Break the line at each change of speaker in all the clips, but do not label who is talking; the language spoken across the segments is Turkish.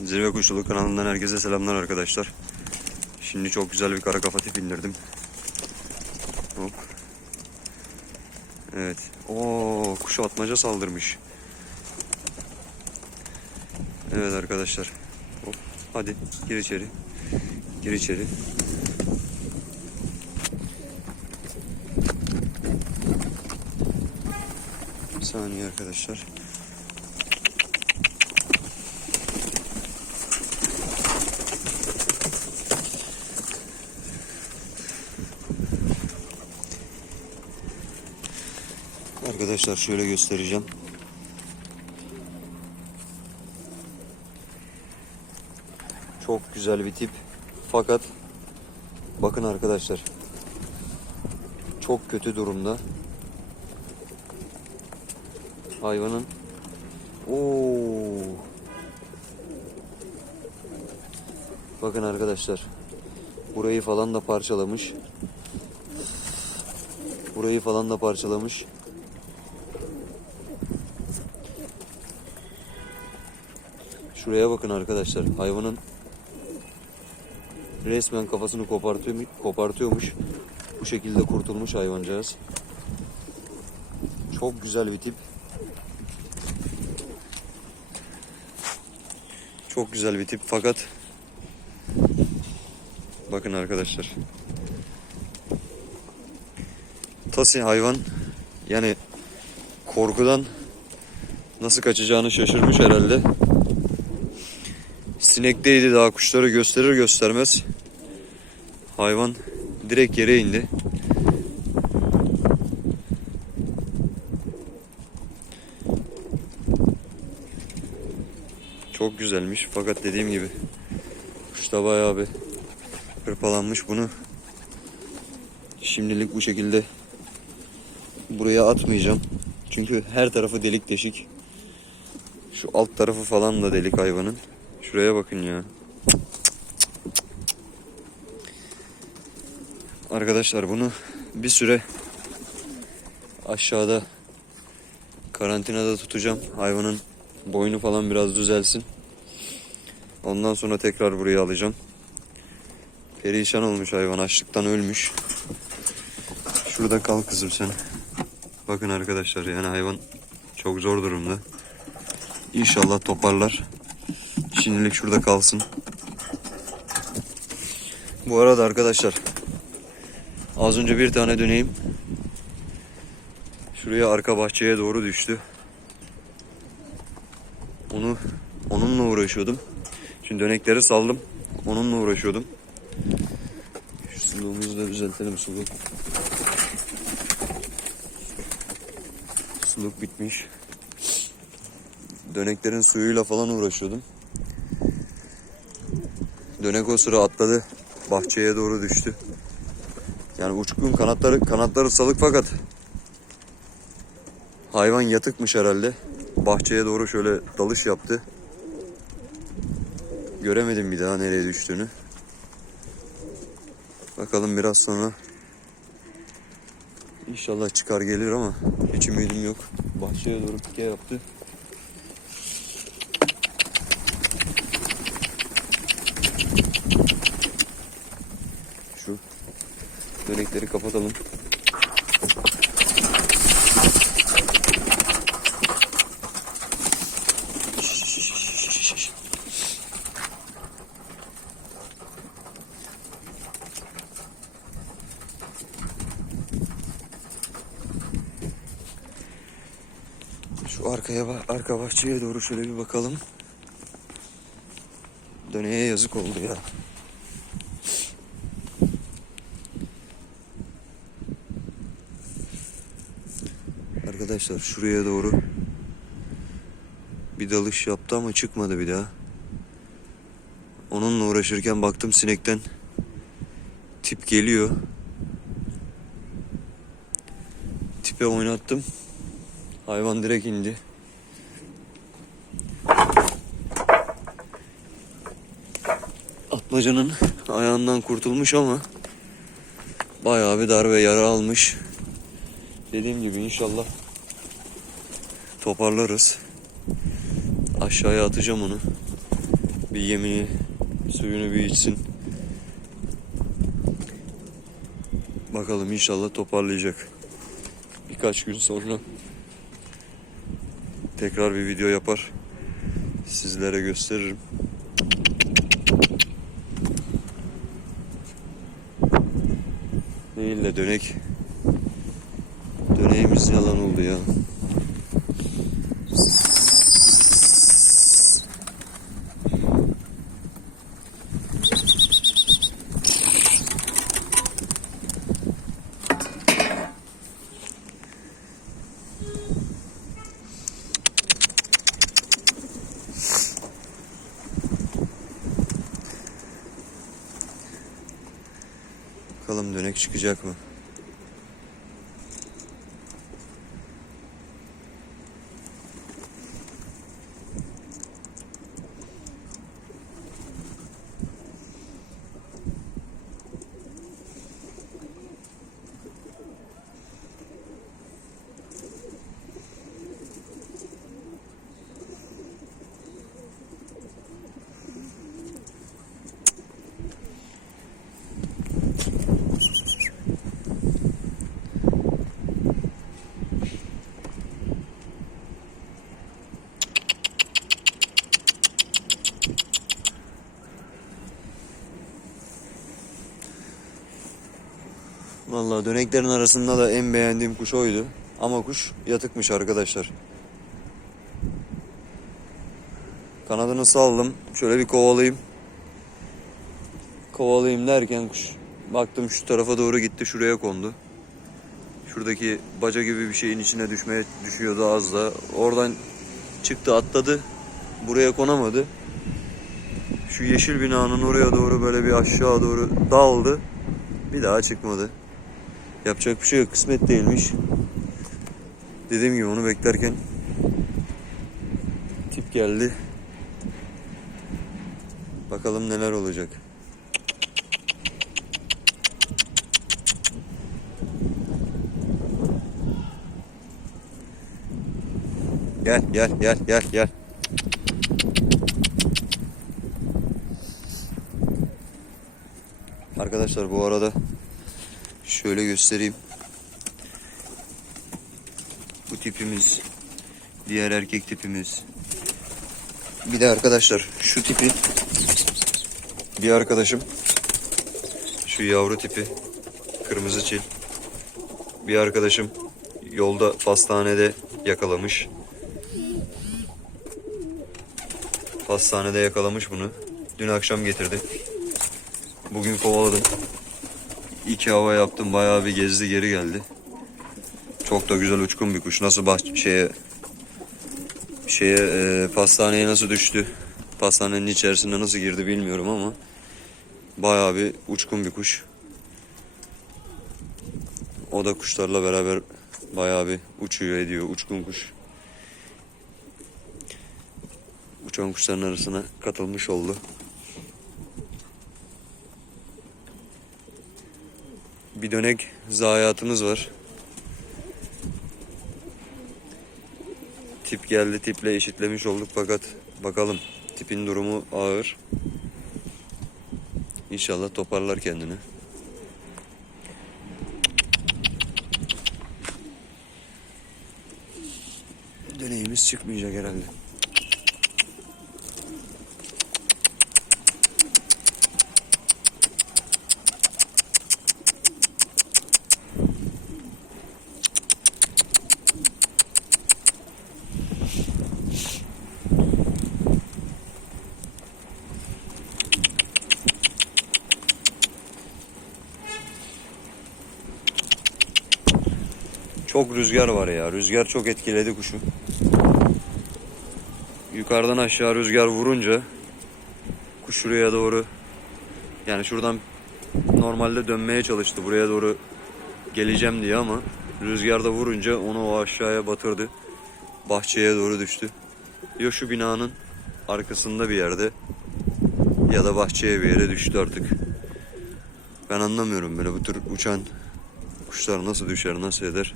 Zirve Kuşçuluk kanalından herkese selamlar arkadaşlar. Şimdi çok güzel bir kara kafa tip indirdim. Hop. Evet. Oo, kuş atmaca saldırmış. Evet arkadaşlar. Hop. Hadi gir içeri. Gir içeri. Bir saniye arkadaşlar. Arkadaşlar şöyle göstereceğim. Çok güzel bir tip. Fakat bakın arkadaşlar. Çok kötü durumda. Hayvanın Oo. Bakın arkadaşlar. Burayı falan da parçalamış. Burayı falan da parçalamış. Şuraya bakın arkadaşlar. Hayvanın resmen kafasını kopartıyor, kopartıyormuş. Bu şekilde kurtulmuş hayvancağız. Çok güzel bir tip. Çok güzel bir tip fakat bakın arkadaşlar. Tasi hayvan yani korkudan nasıl kaçacağını şaşırmış herhalde. Sinekteydi daha kuşları gösterir göstermez. Hayvan direkt yere indi. Çok güzelmiş fakat dediğim gibi kuş da bayağı bir hırpalanmış bunu şimdilik bu şekilde buraya atmayacağım. Çünkü her tarafı delik deşik. Şu alt tarafı falan da delik hayvanın. Şuraya bakın ya. Arkadaşlar bunu bir süre aşağıda karantinada tutacağım. Hayvanın boynu falan biraz düzelsin. Ondan sonra tekrar buraya alacağım. Perişan olmuş hayvan açlıktan ölmüş. Şurada kal kızım sen. Bakın arkadaşlar yani hayvan çok zor durumda. İnşallah toparlar. Şimdilik şurada kalsın. Bu arada arkadaşlar az önce bir tane döneyim. Şuraya arka bahçeye doğru düştü. Onu onunla uğraşıyordum. Şimdi dönekleri saldım. Onunla uğraşıyordum. Şu suluğumuzu da düzeltelim suluk. Suluk bitmiş. Döneklerin suyuyla falan uğraşıyordum. Dönek o sıra atladı. Bahçeye doğru düştü. Yani uçkun kanatları kanatları salık fakat hayvan yatıkmış herhalde. Bahçeye doğru şöyle dalış yaptı. Göremedim bir daha nereye düştüğünü. Bakalım biraz sonra İnşallah çıkar gelir ama hiç ümidim yok. Bahçeye doğru pike yaptı. Şu dönekleri kapatalım. Şu arkaya arka bahçeye doğru şöyle bir bakalım. Döneye yazık oldu ya. Arkadaşlar şuraya doğru bir dalış yaptı ama çıkmadı bir daha. Onunla uğraşırken baktım sinekten tip geliyor. Tipe oynattım. Hayvan direkt indi. Atmacanın ayağından kurtulmuş ama bayağı bir darbe yara almış. Dediğim gibi inşallah toparlarız. Aşağıya atacağım onu. Bir yemini, suyunu bir içsin. Bakalım inşallah toparlayacak. Birkaç gün sonra tekrar bir video yapar. Sizlere gösteririm. Değil de dönek. Döneğimiz yalan oldu ya. Bakalım dönek çıkacak mı? Vallahi döneklerin arasında da en beğendiğim kuş oydu. Ama kuş yatıkmış arkadaşlar. Kanadını saldım. Şöyle bir kovalayayım. Kovalayayım derken kuş baktım şu tarafa doğru gitti. Şuraya kondu. Şuradaki baca gibi bir şeyin içine düşmeye düşüyordu az da. Oradan çıktı atladı. Buraya konamadı. Şu yeşil binanın oraya doğru böyle bir aşağı doğru dağıldı. Bir daha çıkmadı. Yapacak bir şey yok. Kısmet değilmiş. Dediğim gibi onu beklerken tip geldi. Bakalım neler olacak. Gel gel gel gel gel. Arkadaşlar bu arada şöyle göstereyim. Bu tipimiz diğer erkek tipimiz. Bir de arkadaşlar şu tipi bir arkadaşım şu yavru tipi kırmızı çil bir arkadaşım yolda pastanede yakalamış. Pastanede yakalamış bunu. Dün akşam getirdi. Bugün kovaladım. İki hava yaptım. Bayağı bir gezdi geri geldi. Çok da güzel uçkun bir kuş. Nasıl bah şeye şeye e, pastaneye nasıl düştü? Pastanenin içerisinde nasıl girdi bilmiyorum ama bayağı bir uçkun bir kuş. O da kuşlarla beraber bayağı bir uçuyor ediyor. Uçkun kuş. Uçan kuşların arasına katılmış oldu. Bir dönek zayiatımız var. Tip geldi tiple eşitlemiş olduk fakat bakalım tipin durumu ağır. İnşallah toparlar kendini. Döneğimiz çıkmayacak herhalde. Çok rüzgar var ya. Rüzgar çok etkiledi kuşu. Yukarıdan aşağı rüzgar vurunca kuş şuraya doğru yani şuradan normalde dönmeye çalıştı buraya doğru geleceğim diye ama rüzgarda vurunca onu o aşağıya batırdı. Bahçeye doğru düştü. Ya şu binanın arkasında bir yerde ya da bahçeye bir yere düştü artık. Ben anlamıyorum böyle bu tür uçan kuşlar nasıl düşer nasıl eder.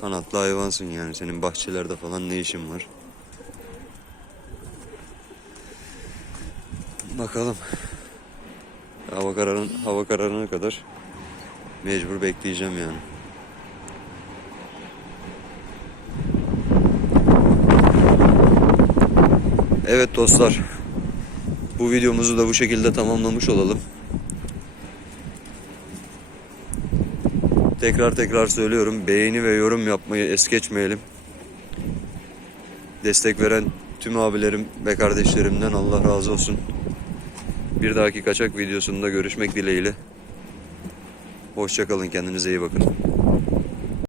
Kanatlı hayvansın yani. Senin bahçelerde falan ne işin var? Bakalım. Hava kararın hava kararına kadar mecbur bekleyeceğim yani. Evet dostlar. Bu videomuzu da bu şekilde tamamlamış olalım. Tekrar tekrar söylüyorum. Beğeni ve yorum yapmayı es geçmeyelim. Destek veren tüm abilerim ve kardeşlerimden Allah razı olsun. Bir dahaki kaçak videosunda görüşmek dileğiyle. Hoşçakalın kendinize iyi bakın.